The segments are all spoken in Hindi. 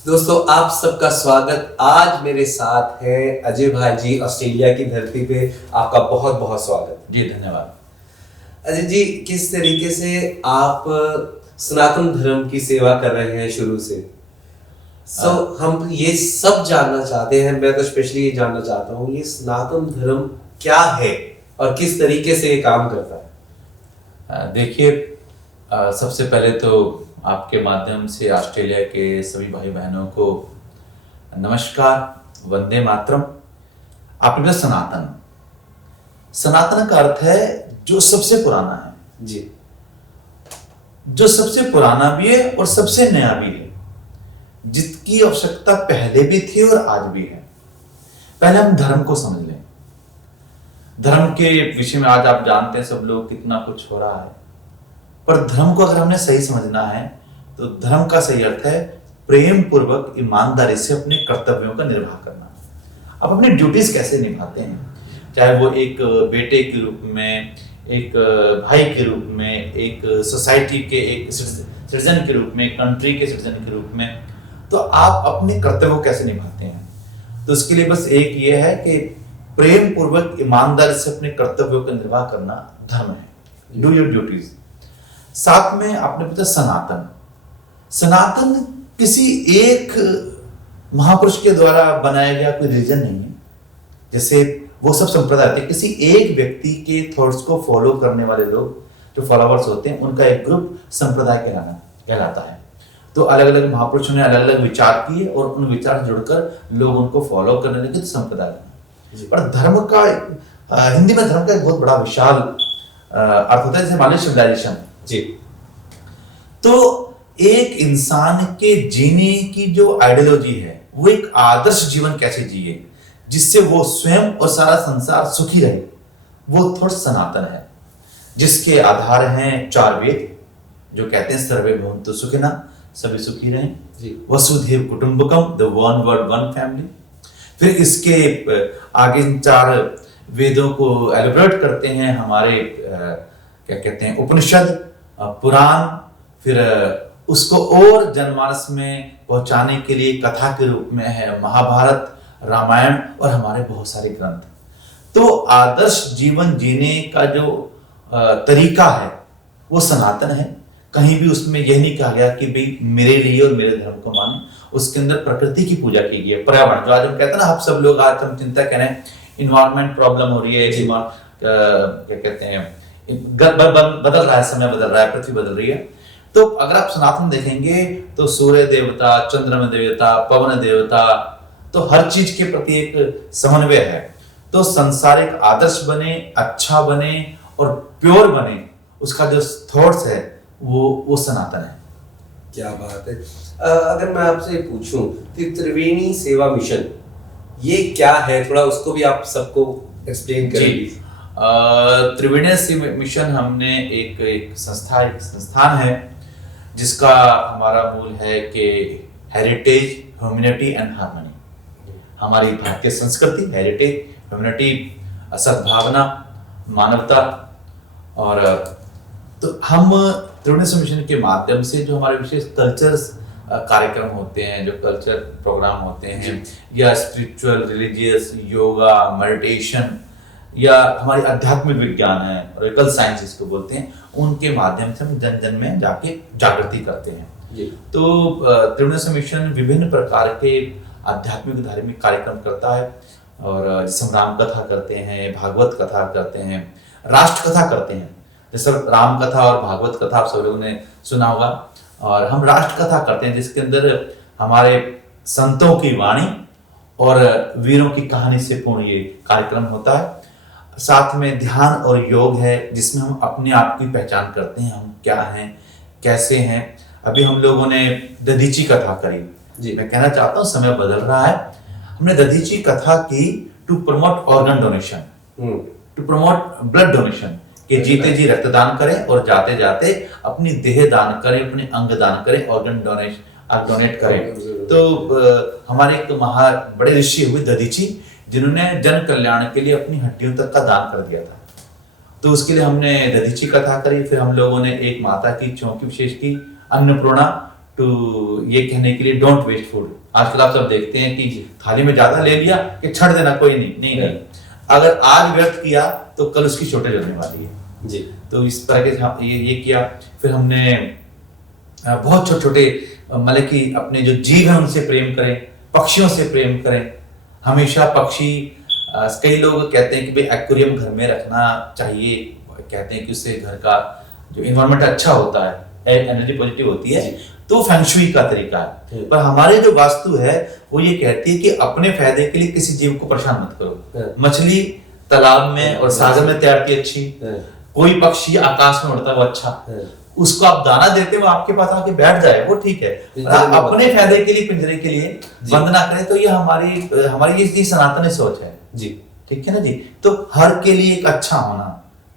दोस्तों, आप सबका स्वागत। आज मेरे साथ है अजय भाई जी, ऑस्ट्रेलिया की धरती पे। आपका बहुत बहुत स्वागत। जी धन्यवाद। अजय जी, किस तरीके से आप सनातन धर्म की सेवा कर रहे हैं शुरू से? हम ये सब जानना चाहते हैं। मैं तो स्पेशली ये जानना चाहता हूँ, ये सनातन धर्म क्या है और किस तरीके से ये काम करता है? देखिए, सबसे पहले तो आपके माध्यम से ऑस्ट्रेलिया के सभी भाई बहनों को नमस्कार, वंदे मातरम। आपने बोला सनातन। सनातन का अर्थ है जो सबसे पुराना है जी। जो सबसे पुराना भी है और सबसे नया भी है, जिसकी आवश्यकता पहले भी थी और आज भी है। पहले हम धर्म को समझ लें। धर्म के विषय में आज आप जानते हैं सब लोग कितना कुछ हो रहा है, पर धर्म को अगर हमने सही समझना है तो धर्म का सही अर्थ है प्रेम पूर्वक ईमानदारी से अपने कर्तव्यों का निर्वाह करना। आप अपनी ड्यूटीज कैसे निभाते हैं, चाहे वो एक बेटे के रूप में, एक भाई के रूप में, एक सोसाइटी के एक सिटीजन के रूप में, कंट्री के सिटीजन के रूप में, तो आप अपने कर्तव्यों को कैसे निभाते हैं। तो उसके लिए बस एक ये है कि प्रेम पूर्वक ईमानदारी से अपने कर्तव्यों का निर्वाह करना धर्म है। Do your duties. साथ में आपने पूछा सनातन। सनातन किसी एक महापुरुष के द्वारा बनाया गया कोई रिलीजन नहीं है। जैसे वो सब संप्रदाय थे, किसी एक व्यक्ति के थॉट्स को फॉलो करने वाले लोग जो फॉलोवर्स होते हैं, उनका एक ग्रुप संप्रदाय कहलाता है। तो अलग अलग महापुरुषों ने अलग अलग विचार किए और उन विचार से जुड़कर लोग उनको फॉलो करने लगे, तो संप्रदाय बना। पर धर्म का हिंदी में धर्म का एक बहुत बड़ा विशाल अर्थ होता है। जैसे मान लीजिए सिविलाइजेशन जी। तो एक इंसान के जीने की जो आइडियोलॉजी है, वो एक आदर्श जीवन कैसे जिए जिससे वो स्वयं और सारा संसार सुखी रहे, वो थोड़ा सनातन है। जिसके आधार हैं 4 वेद जो कहते हैं सर्वे भवन्तु सुखिनः, सभी सुखी रहें, वसुधैव कुटुंबकम, the one world one family. फिर इसके आगे 4 वेदों को एलिब्रेट करते हैं हमारे क्या कहते हैं उपनिषद, पुराण। फिर उसको और जनमानस में पहुंचाने के लिए कथा के रूप में है महाभारत, रामायण और हमारे बहुत सारे ग्रंथ। तो आदर्श जीवन जीने का जो तरीका है वो सनातन है। कहीं भी उसमें यह नहीं कहा गया कि भाई मेरे लिए और मेरे धर्म को माने। उसके अंदर प्रकृति की पूजा की गई है। पर्यावरण जो आज हम कहते हैं ना, आप सब लोग आज हम चिंता कर रहे हैं, इन्वायरमेंट प्रॉब्लम हो रही है, क्या कहते हैं, बदल रहा है, समय बदल रहा है, पृथ्वी बदल रही है। तो अगर आप सनातन देखेंगे तो सूर्य देवता, चंद्रमा देवता, पवन देवता, तो हर चीज के प्रति एक समन्वय है। तो संसारिक आदर्श बने, अच्छा बने और प्योर बने, उसका जो थॉट्स है वो सनातन है। क्या बात है। अगर मैं आपसे पूछूं कि त्रिवेणी सेवा मिशन ये क्या है, थोड़ा उसको भी आप सबको एक्सप्लेन करें। त्रिवेणी सेवा मिशन हमने एक संस्थान है जिसका हमारा मूल है कि हेरिटेज, ह्यूमैनिटी एंड हार्मनी। हमारी भारतीय संस्कृति, हेरिटेज, ह्यूमैनिटी, सद्भावना, मानवता। और तो हम त्रिवेणी सेवा मिशन के माध्यम से जो हमारे विशेष कल्चर्स कार्यक्रम होते हैं, जो कल्चर प्रोग्राम होते हैं, या स्पिरिचुअल, रिलीजियस, योगा, मेडिटेशन, या हमारी आध्यात्मिक विज्ञान है, ऑरिकल साइंस इसको बोलते हैं, उनके माध्यम से हम जन जन में जाके जागृति करते हैं। तो त्रिवेणी सेवा मिशन विभिन्न प्रकार के आध्यात्मिक धार्मिक कार्यक्रम करता है। और जैसे हम राम कथा करते हैं, भागवत कथा करते हैं, राष्ट्र कथा करते हैं। जैसे राम कथा और भागवत कथा आप सब लोगों ने सुना होगा। और हम राष्ट्र कथा करते हैं जिसके अंदर हमारे संतों की वाणी और वीरों की कहानी से पूर्ण ये कार्यक्रम होता है। साथ में ध्यान और योग है जिसमें हम अपने आप की पहचान करते हैं, हम क्या हैं, कैसे हैं। अभी हम लोगों ने दधीची कथा करी जी। मैं कहना चाहता हूँ समय बदल रहा है। हमने दधीची कथा की to promote organ donation, to promote blood donation, कि जीते जी रक्तदान करें और जाते जाते अपनी देह दान करें, अपने अंग दान करें, ऑर्गन डोनेट करें। तो हमारे एक बड़े ऋषि हुए दधीची, जिन्होंने जन कल्याण के लिए अपनी हड्डियों तक का दान कर दिया था। तो उसके लिए हमने दधीची कथा करी। फिर हम लोगों ने एक माता की चौकी विशेष की, अन्नपूर्णा, टू ये कहने के लिए डोंट वेस्ट फूड। आजकल आप सब देखते हैं कि थाली में ज्यादा ले लिया कि छड़ देना, कोई नहीं, अगर आज व्यर्थ किया तो कल उसकी शॉर्टेज होने वाली है जी। तो इस तरह के ये किया। फिर हमने बहुत छोटे छोटे मतलब कि अपने जो जीव हैं उनसे प्रेम करें, पक्षियों से प्रेम करें। हमेशा पक्षी, कई लोग कहते हैं कि भाई एक्वेरियम घर में रखना चाहिए, कहते हैं कि उससे घर का जो इन्वायरमेंट अच्छा होता है, एनर्जी पॉजिटिव होती है, तो फेंगशुई का तरीका है। पर हमारे जो वास्तु है वो ये कहती है कि अपने फायदे के लिए किसी जीव को परेशान मत करो। मछली तालाब में और सागर में तैरती अच्छी, कोई पक्षी आकाश में उड़ता है वो अच्छा, उसको आप दाना देते हो आपके पास आके बैठ जाए वो ठीक है, अपने फायदे के लिए पिंजरे के लिए बंद ना करें। तो ये हमारी ये सनातनी सोच है जी, ठीक है ना जी। तो हर के लिए एक अच्छा होना,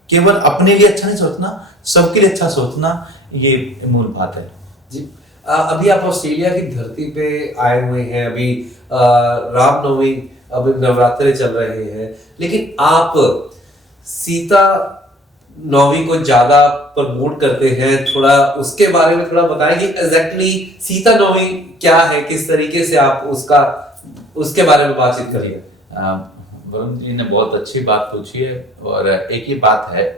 केवल अपने लिए अच्छा नहीं सोचना, सबके लिए अच्छा सोचना, ये मूल बात है जी। अभी आप ऑस्ट्रेलिया की धरती पे आए हुए हैं, अभी रामनवमी, अभी नवरात्रे चल रहे हैं, लेकिन आप सीता नवमी को ज्यादा प्रमोट करते हैं, थोड़ा उसके बारे में थोड़ा बताएं कि एग्जैक्टली सीता नवमी क्या है, किस तरीके से आप उसके बारे में बातचीत करिए। वरुण जी ने बहुत अच्छी बात पूछी है, और एक ही बात है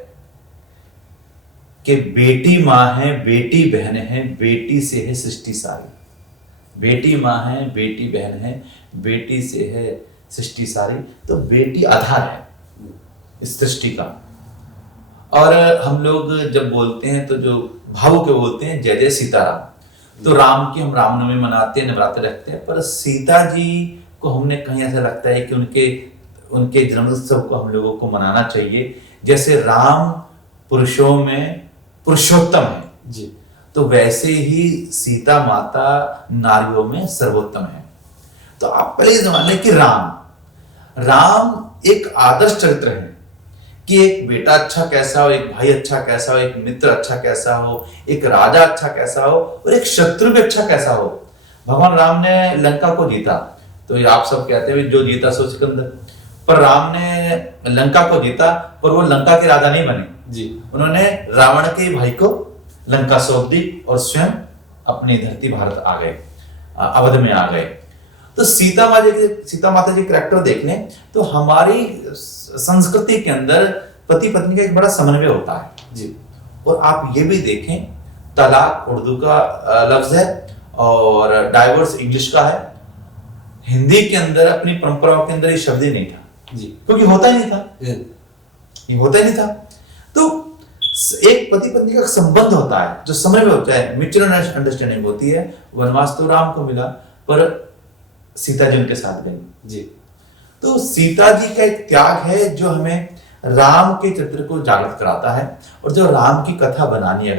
कि बेटी माँ है, बेटी बहन है, बेटी से है सृष्टि सारी। बेटी माँ है, बेटी बहन है, बेटी से है सृष्टि सारी। तो बेटी आधार है इस सृष्टि का। और हम लोग जब बोलते हैं तो जो भावुक बोलते हैं जय जय सीताराम। तो राम की हम रामनवमी मनाते हैं, नवरात्र रखते हैं, पर सीता जी को हमने कहीं ऐसा लगता है कि उनके जन्मोत्सव को हम लोगों को मनाना चाहिए। जैसे राम पुरुषों में पुरुषोत्तम है जी, तो वैसे ही सीता माता नारियों में सर्वोत्तम है। तो आप पहले जमाने की राम एक आदर्श चरित्र है कि एक बेटा अच्छा कैसा हो, एक भाई अच्छा कैसा हो, एक मित्र अच्छा कैसा हो, एक राजा अच्छा कैसा हो, और एक शत्रु भी अच्छा कैसा हो। भगवान राम ने लंका को जीता, तो आप सब कहते हैं जो जीता सो सिकंदर, पर राम ने लंका को जीता, पर वो लंका के राजा नहीं बने जी। उन्होंने रावण के भाई को लंका सौंप दी और स्वयं अपनी धरती भारत आ गए, अवध में आ गए। तो सीता माता जी कैरेक्टर देख लें तो हमारी संस्कृति के अंदर पति पत्नी का एक बड़ा समन्वय होता है जी। और आप ये भी देखें, तलाक उर्दू का लफ्ज है और डाइवोर्स इंग्लिश का है। हिंदी के अंदर अपनी परंपराओं के अंदर ये शब्द ही नहीं था जी, क्योंकि होता ही नहीं था, ये होता ही नहीं था। तो एक पति पत्नी का संबंध होता है जो समन्वय होता है, म्यूचुअल अंडरस्टैंडिंग होती है। वनवास तो राम को मिला, पर सीता जी उनके साथ गई जी। तो सीता जी का एक त्याग है जो हमें राम के चित्र को जागृत कराता है। और जो राम की कथा बनानी है,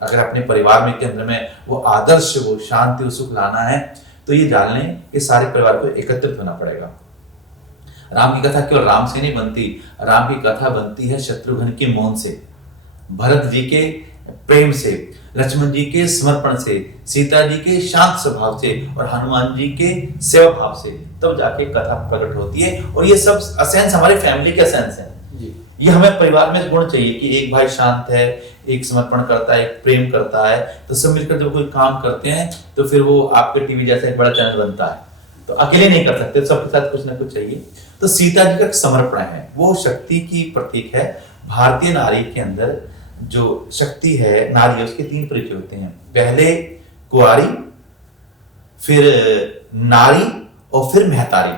अगर अपने परिवार में के अंदर में वो आदर्श, वो शांति, वो सुख लाना है, तो ये जान लें कि सारे परिवार को एकत्रित होना पड़ेगा। राम की कथा केवल राम से नहीं बनती, राम की कथा बनती है शत्रुघ्न के मौन से, भरत जी के प्रेम से, लक्ष्मण जी के समर्पण से, सीता जी के शांत स्वभाव से और हनुमान जी के सेवा भाव से, तब जाके कथा प्रकट होती है। और ये सब असेंस हमारी फैमिली के असेंस है जी। ये हमें परिवार में गुण चाहिए कि एक भाई शांत है, एक समर्पण करता है, एक प्रेम करता है, तो सब मिलकर जब कोई काम करते हैं तो फिर वो आपके टीवी जैसा एक बड़ा चैनल बनता है। तो अकेले नहीं कर सकते, सबके साथ कुछ ना कुछ चाहिए। तो सीता जी का समर्पण है, वो शक्ति की प्रतीक है। भारतीय नारी के अंदर जो शक्ति है, नारी, उसके 3 परिचय होते हैं। पहले कुंवारी, फिर नारी और फिर महतारी।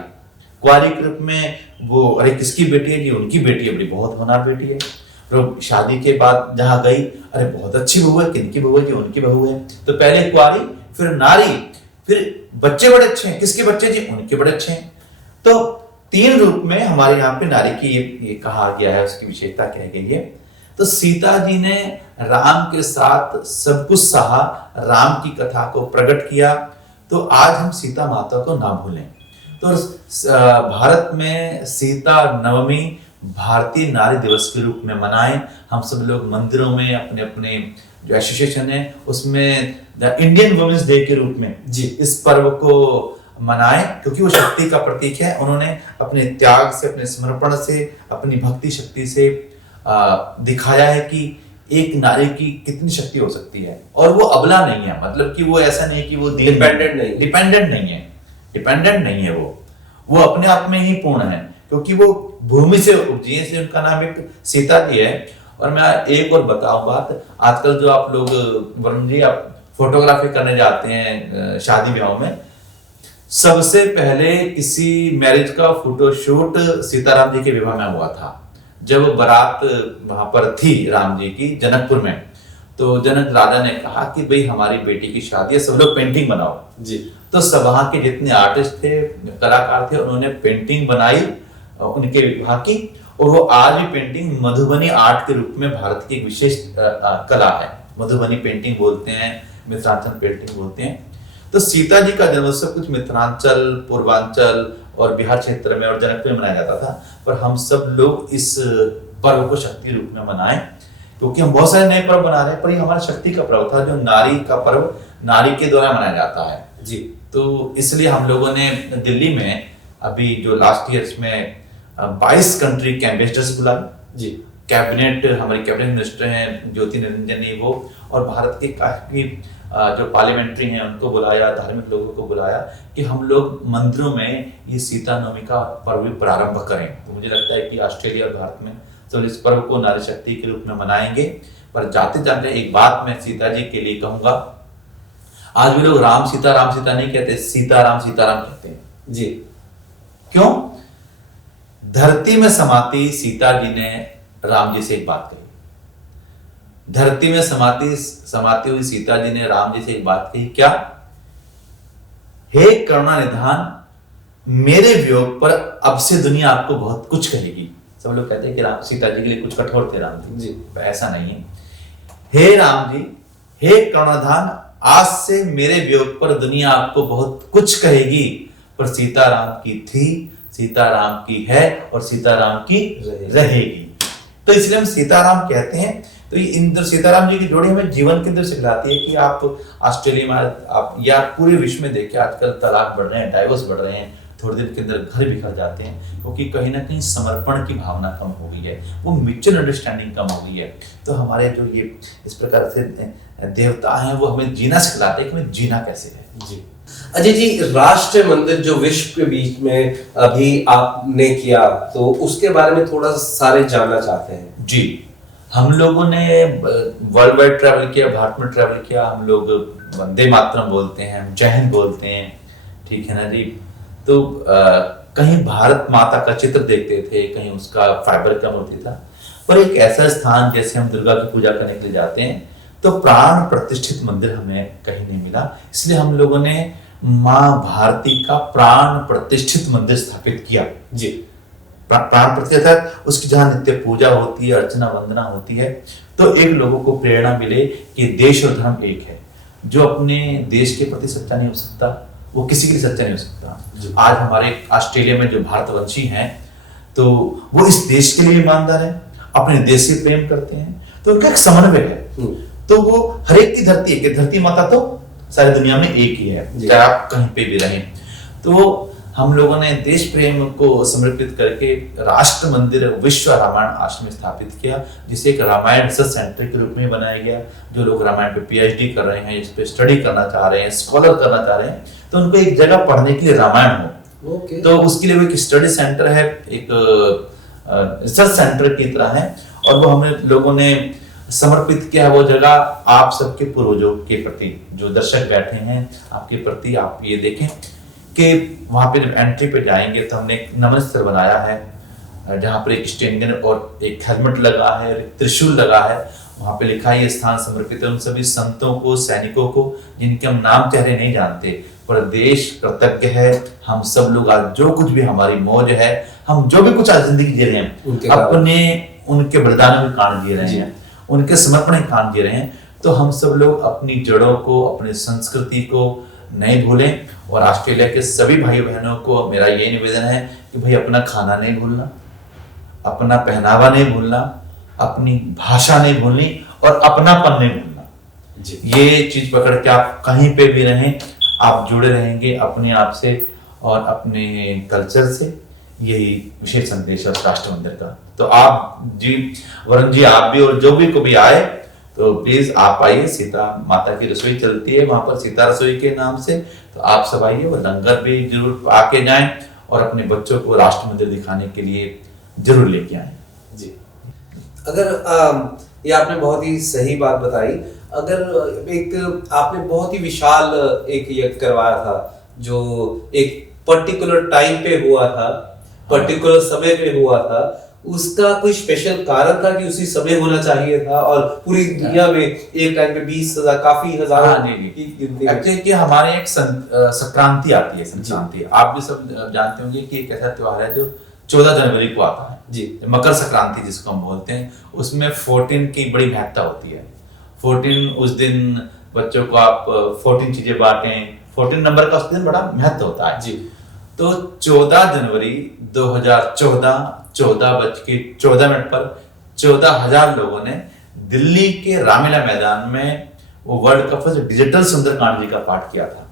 कुंवारी के रूप में वो अरे किसकी बेटी है जी, उनकी बेटी है, बड़ी बहुत होनहार बेटी है। तो शादी के बाद जहां गई, अरे बहुत अच्छी बहू है, किनकी बहू है जी, उनकी बहू है। तो पहले कुंवारी, फिर नारी, फिर बच्चे बड़े अच्छे हैं, किसके बच्चे जी, उनके बड़े अच्छे हैं। तो 3 रूप में हमारे यहाँ पे नारी की ये कहा गया है, उसकी विशेषता कह गई है। तो सीता जी ने राम के साथ सब कुछ सहा, राम की कथा को प्रकट किया। तो आज हम सीता माता को ना भूलें। तो भारत में सीता नवमी भारतीय नारी दिवस के रूप में मनाएं। हम सब लोग मंदिरों में अपने अपने जो एसोसिएशन है उसमें द इंडियन वुमेन्स डे के रूप में जी इस पर्व को मनाएं, क्योंकि वो शक्ति का प्रतीक है। उन्होंने अपने त्याग से, अपने समर्पण से, अपनी भक्ति शक्ति से दिखाया है कि एक नारी की कितनी शक्ति हो सकती है। और वो अबला नहीं है, मतलब कि वो ऐसा नहीं कि वो डिपेंडेंट नहीं है, वो अपने आप में ही पूर्ण है, क्योंकि वो भूमि से उपजी है, इसलिए उनका नाम एक सीता जी है। और मैं एक और बताऊं बात, आजकल जो आप लोग वरुण जी आप फोटोग्राफी करने जाते हैं शादी ब्याह में, सबसे पहले किसी मैरिज का फोटोशूट सीताराम जी के विवाह में हुआ था। जब बारात वहां पर थी राम जी की जनकपुर में, तो जनक राजा ने कहा कि भाई हमारी बेटी की शादी है, सब लोग पेंटिंग बनाओ जी। तो सब वहां के जितने आर्टिस्ट थे, कलाकार थे, उन्होंने पेंटिंग बनाई उनके विवाह की। और वो आज भी पेंटिंग मधुबनी आर्ट के रूप में भारत की एक विशेष कला है। मधुबनी पेंटिंग बोलते हैं, मिथिलांचल पेंटिंग बोलते हैं। तो सीता जी का जन्मोत्सव कुछ मिथिलांचल, पूर्वांचल और बिहार क्षेत्र में और जनकपुर में मनाया जाता था, पर हम सब लोग इस पर्व को शक्ति रूप में मनाएं, क्योंकि हम बहुत सारे नए पर्व बना रहे हैं, पर ये हमारा शक्ति का पर्व था, जो नारी का पर्व नारी के द्वारा मनाया जाता है जी। तो इसलिए हम लोगों ने दिल्ली में अभी जो लास्ट ईयर में 22 कंट्री के एम्बेसडर्स बुलाए जी। कैबिनेट, हमारी कैबिनेट मिनिस्टर हैं ज्योति निरंजनी वो, और भारत के काफी जो पार्लियामेंट्री हैं उनको बुलाया, धार्मिक लोगों को बुलाया कि हम लोग मंदिरों में ये सीता नवमी का पर्व प्रारंभ करें। तो मुझे लगता है कि ऑस्ट्रेलिया और भारत में तो इस पर्व को नारी शक्ति के रूप में मनाएंगे। पर जाते जाते एक बात मैं सीता जी के लिए कहूंगा, आज भी लोग राम सीता नहीं कहते, सीताराम कहते हैं जी। क्यों? धरती में समाती सीता जी ने राम जी से एक बात कही, धरती में समाती हुई सीता जी ने राम जी से एक बात कही, क्या? हे करुणा निधान, मेरे वियोग पर अब से दुनिया आपको बहुत कुछ कहेगी। सब लोग कहते हैं कि राम सीता जी के लिए कुछ कठोर थे राम जी, ऐसा नहीं है। हे राम जी, हे करुणाधान, आज से मेरे वियोग पर दुनिया आपको बहुत कुछ कहेगी, पर सीताराम की थी, सीताराम की है और सीताराम की रहेगी। तो इसलिए हम सीताराम कहते हैं। तो ये इंद्र सीताराम जी की जोड़ी हमें जीवन के अंदर सिखलाती है कि आप ऑस्ट्रेलिया में आप या पूरे विश्व में देखिए, आजकल तलाक बढ़ रहे हैं, डाइवोर्स बढ़ रहे हैं, थोड़े दिन के अंदर घर बिखर जाते हैं, क्योंकि कहीं ना कहीं समर्पण की भावना कम हो गई है, वो म्यूचुअल अंडरस्टैंडिंग कम हो गई है। तो हमारे जो ये इस प्रकार से देवता हैं वो हमें जीना सिखलाते हैं कि हमें जीना कैसे है जी। अजय जी, राष्ट्र मंदिर जो विश्व के बीच में अभी आपने किया, तो उसके बारे में थोड़ा सारे जानना चाहते हैं जी। हम लोगों ने वर्ल्ड वाइड ट्रैवल किया, भारत में ट्रैवल किया, हम लोग वंदे मातरम बोलते हैं, जय हिंद बोलते हैं, ठीक है ना जी। तो कहीं भारत माता का चित्र देखते थे, कहीं उसका फाइबर का मूर्ति था, पर एक ऐसा स्थान जैसे हम दुर्गा की पूजा करने के लिए जाते हैं तो प्राण प्रतिष्ठित मंदिर हमें कहीं नहीं मिला। इसलिए हम लोगों ने माँ भारती का प्राण प्रतिष्ठित मंदिर स्थापित किया जी। प्राण प्रतिष्ठित, उसकी जहाँ नित्य पूजा होती है, अर्चना वंदना होती है, तो एक लोगों को प्रेरणा मिले कि देश और धर्म एक है। जो अपने देश के प्रति सच्चा नहीं हो सकता, वो किसी के लिए सच्चा नहीं हो सकता। आज हमारे ऑस्ट्रेलिया में जो भारतवंशी हैं, तो वो इस देश के लिए ईमानदार हैं, अपने देश से प्रेम करते हैं, तो उनका एक समन्वय है। तो वो हर एक की धरती है कि धरती माता तो सारी दुनिया में एक ही है, चाहे आप कहीं पे भी रहें। तो हम लोगों ने देश प्रेम को समर्पित करके राष्ट्र मंदिर विश्व रामायण आश्रम स्थापित किया, जिसे एक रामायण रिसर्च सेंटर के रूप में बनाया गया। जो लोग रामायण पे पीएचडी कर रहे हैं, इस पे स्टडी करना चाह रहे हैं, स्कॉलर करना चाह रहे हैं, तो उनको एक जगह पढ़ने के लिए रामायण हो। तो उसके लिए वो एक स्टडी सेंटर है, एक रिसर्च सेंटर की तरह है, और वो हमें लोगों ने समर्पित किया है वो जगह आप सबके पूर्वजों के प्रति। जो दर्शक बैठे हैं आपके प्रति, आप ये देखें कि वहां पे जब एंट्री पे जाएंगे तो हमने एक नमन स्थल बनाया है, जहां पर एक स्टेनगन और एक हेलमेट लगा है, एक त्रिशूल लगा है। वहां पे लिखा है ये स्थान समर्पित है उन सभी संतों को, सैनिकों को, जिनके हम नाम चेहरे नहीं जानते, पर देश कृतज्ञ है। हम सब लोग आज जो कुछ भी हमारी मौज है, हम जो भी कुछ आज जिंदगी जी रहे हैं, अपने उनके बलिदानों के कारण जी रहे हैं, उनके समर्पण के कारण जी रहे हैं। तो हम सब लोग अपनी जड़ों को, अपनी संस्कृति को नहीं भूलें। और ऑस्ट्रेलिया के सभी भाई बहनों को मेरा यही निवेदन है कि भाई अपना खाना नहीं भूलना, अपना पहनावा नहीं भूलना, अपनी भाषा नहीं भूलनी और अपनापन नहीं भूलना। ये चीज पकड़ के आप कहीं पे भी रहें, आप जुड़े रहेंगे अपने आप से और अपने कल्चर से। यही विशेष संदेश है राष्ट्र मंदिर का। तो आप जी, वरुण जी, आप भी और जो भी को भी आए तो प्लीज आप आइए, सीता माता की रसोई चलती है वहां पर सीता रसोई के नाम से, तो आप सब आइए और लंगर भी जरूर आके जाएं और अपने बच्चों को राष्ट्र मंदिर दिखाने के लिए जरूर लेके आए। जी, अगर ये आपने बहुत ही सही बात बताई। अगर एक आपने बहुत ही विशाल एक यज्ञ करवाया था जो एक पर्टिकुलर टाइम पे हुआ था, पर्टिकुलर समय पे हुआ था, उसका कोई स्पेशल कारण था कि उसी समय होना चाहिए था और पूरी दुनिया में एक टाइम पे 20,000 काफी हजारों की गिनती में? एक्चुअली कि हमारे एक संक्रांति आती है, संक्रांति आप भी सब जानते होंगे कि एक ऐसा त्योहार है जो 14 जनवरी को आता है जी, मकर संक्रांति जिसको हम बोलते हैं। उसमें 14 की बड़ी महत्ता होती है। 14 उस दिन बच्चों को आप 14 चीजें बांटें, 14 नंबर का उस दिन बड़ा महत्व होता है जी। तो 14 जनवरी 2014 14:14 पर 14,000 लोगों ने दिल्ली के रामलीला मैदान में वो world cup first digital Sundarkand ji का पाठ किया था।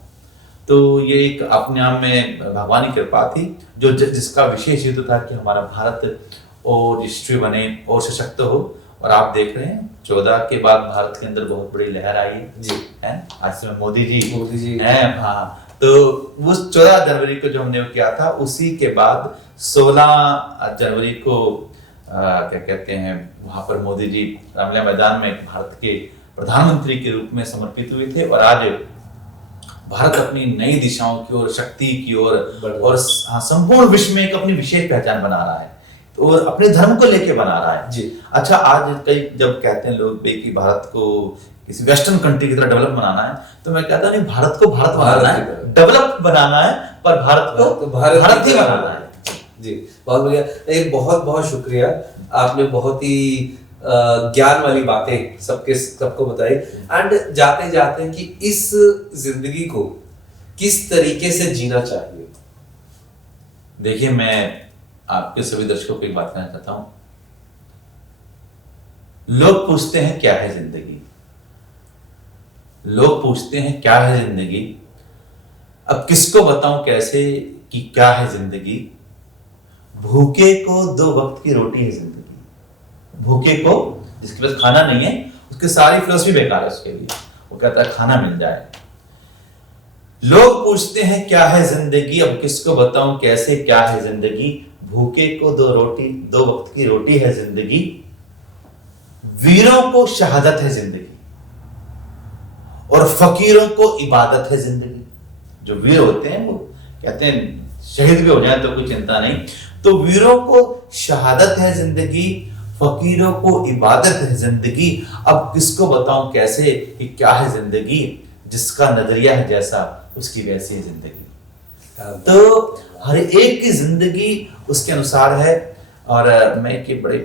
तो ये एक अपने आप में भगवान की कृपा थी जो जिसका विशेष हेतु था कि हमारा भारत और हिस्ट्री बने और सशक्त हो। और आप देख रहे हैं 14 के बाद भारत के अंदर बहुत बड़ी लहर आई जी है। आज में मोदी जी हैं। हाँ, तो उस 14 जनवरी को जो हमने किया था उसी के बाद 16 जनवरी को क्या कहते हैं वहां पर मोदी जी रामलीला मैदान में भारत के प्रधानमंत्री के रूप में समर्पित हुए थे। और आज भारत अपनी नई दिशाओं की ओर, शक्ति की ओर और संपूर्ण विश्व में एक अपनी विशेष पहचान बना रहा है और अपने धर्म को लेके बना रहा है जी। अच्छा, आज कई जब कहते हैं लोग कि भारत को किसी वेस्टर्न कंट्री की तरह डेवलप बनाना है, तो मैं कहता नहीं, भारत को भारत बनाना है, डेवलप बनाना है, पर भारत को भारत ही बनाना है। जी, बहुत बढ़िया। एक बहुत बहुत शुक्रिया, आपने बहुत ही ज्ञान वाली बातें सबको बताई। एंड जाते जाते कि इस जिंदगी को किस तरीके से जीना चाहिए। देखिए, मैं आपके सभी दर्शकों को एक बात कहना चाहता हूं। लोग पूछते हैं क्या है जिंदगी, लोग पूछते हैं क्या है जिंदगी। अब किसको बताऊं कैसे कि क्या है जिंदगी। भूखे को 2 वक्त की रोटी है जिंदगी। भूखे को, जिसके पास खाना नहीं है, उसकी सारी फिलॉसफी बेकार है उसके लिए, वो कहता है खाना मिल जाए। लोग पूछते हैं क्या है जिंदगी, अब किसको बताऊं कैसे क्या है जिंदगी। भूखे को 2 वक्त की रोटी है जिंदगी। वीरों को शहादत है जिंदगी और फकीरों को इबादत है जिंदगी। जो वीर होते हैं वो कहते हैं शहीद भी हो जाए तो कोई चिंता नहीं। तो वीरों को शहादत है जिंदगी, फकीरों को इबादत है जिंदगी। अब किसको बताऊं कैसे कि क्या है जिंदगी। जिसका नजरिया है जैसा उसकी वैसी है जिंदगी। तो हर एक की जिंदगी उसके अनुसार है। और मैं कि बड़े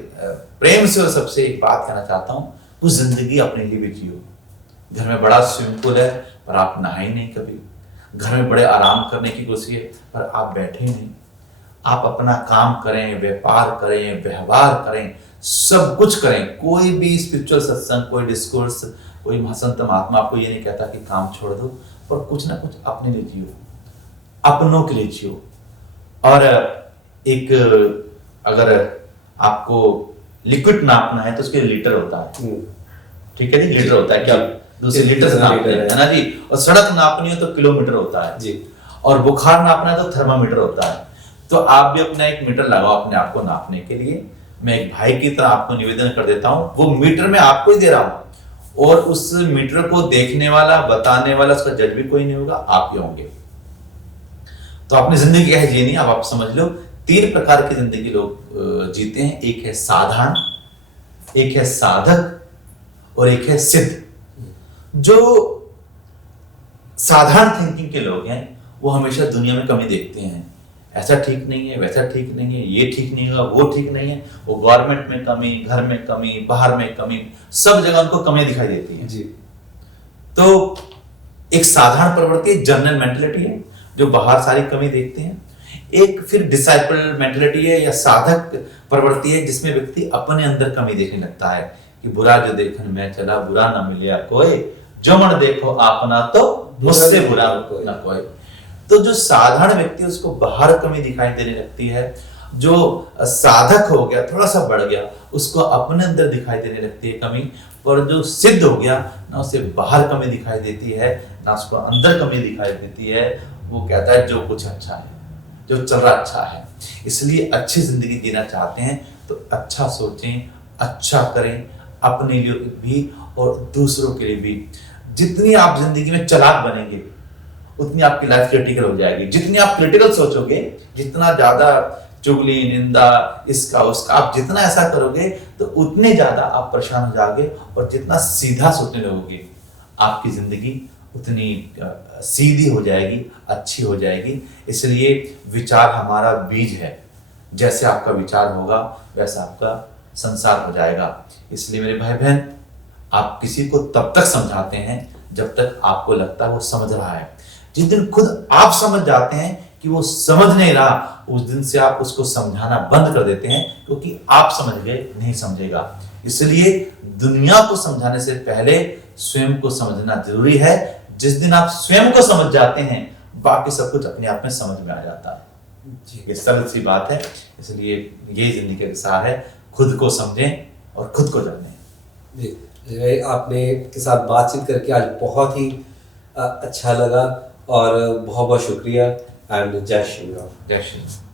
प्रेम से सबसे एक बात कहना चाहता हूं, कुछ जिंदगी अपने लिए भी जियो। घर में बड़ा स्विमिंग पूल है पर आप नहाए नहीं कभी। घर में बड़े आराम करने की कोशिश है पर आप बैठे नहीं। आप अपना काम करें, व्यापार करें, व्यवहार करें, सब कुछ करें। कोई भी स्पिरिचुअल सत्संग, कोई डिस्कोर्स, कोई संत महात्मा आपको ये नहीं कहता कि काम छोड़ दो, पर कुछ ना कुछ अपने लिए जियो, अपनों के लिए जियो। और एक अगर आपको लिक्विड नापना है तो उसके लीटर होता है, ठीक है जी, लीटर होता है क्या, दूसरे लीटर से नापते हैं ना जी। और सड़क नापनी हो तो किलोमीटर होता है जी। और बुखार नापना है तो थर्मामीटर होता है। तो आप भी अपना एक मीटर लगाओ अपने आप को नापने के लिए। मैं एक भाई की तरह आपको निवेदन कर देता हूं, वो मीटर में आपको ही दे रहा हूं और उस मीटर को देखने वाला, बताने वाला, उसका जज भी कोई नहीं होगा, आप ही होंगे। तो अपनी जिंदगी क्या है जीनी, अब आप समझ लो। 3 प्रकार की जिंदगी लोग जीते हैं। एक है साधारण, एक है साधक और एक है सिद्ध। जो साधारण थिंकिंग के लोग हैं वो हमेशा दुनिया में कमी देखते हैं। ऐसा ठीक नहीं है, वैसा ठीक नहीं है, ये ठीक नहीं होगा, वो ठीक नहीं है। वो गवर्नमेंट में कमी, घर में कमी, बाहर में कमी, सब जगह उनको कमी दिखाई देती है जी। तो एक साधारण प्रवृत्ति जनरल मेंटलिटी है जो बाहर सारी कमी देखते हैं। एक फिर डिसाइपल मेंटलिटी है या साधक प्रवृत्ति है जिसमें व्यक्ति अपने अंदर कमी देखने लगता है कि बुरा जो देखन मैं चला, बुरा ना मिले कोई, जो मन देखो आपना तो मुझसे बुरा ना कोई। तो जो साधारण व्यक्ति है उसको बाहर कमी दिखाई देने लगती है। जो साधक हो गया, थोड़ा सा बढ़ गया, उसको अपने अंदर दिखाई देने लगती है कमी। और जो सिद्ध हो गया ना उसे बाहर कमी दिखाई देती है ना उसको अंदर कमी दिखाई देती है। वो कहता है जो कुछ अच्छा है, जो चल रहा अच्छा है। इसलिए अच्छी जिंदगी जीना चाहते हैं तो अच्छा सोचें, अच्छा करें, अपने लिए भी और दूसरों के लिए भी। जितनी आप जिंदगी में चालाक बनेंगे उतनी आपकी लाइफ क्रिटिकल हो जाएगी। जितनी आप क्रिटिकल सोचोगे, जितना ज्यादा चुगली निंदा इसका उसका आप जितना ऐसा करोगे तो उतने ज्यादा आप परेशान हो जाओगे। और जितना सीधा सोचने लगोगे आपकी जिंदगी उतनी सीधी हो जाएगी, अच्छी हो जाएगी। इसलिए विचार हमारा बीज है, जैसे आपका विचार होगा वैसा आपका संसार हो जाएगा। इसलिए मेरे भाई बहन, आप किसी को तब तक समझाते हैं जब तक आपको लगता है वो समझ रहा है। जिस दिन खुद आप समझ जाते हैं कि वो समझ नहीं रहा, उस दिन से आप उसको समझाना बंद कर देते हैं, क्योंकि आप समझ गए नहीं समझेगा। इसलिए दुनिया को समझाने से पहले स्वयं को समझना जरूरी है। जिस दिन आप स्वयं को समझ जाते हैं बाकी सब कुछ अपने आप में समझ में आ जाता है। ये सरल सी बात है। इसलिए यही जिंदगी का सार है, खुद को समझें और खुद को जानें। जी, आपने के साथ बातचीत करके आज बहुत ही अच्छा लगा और बहुत बहुत शुक्रिया। एंड जय श्री राम। जय श्री राम।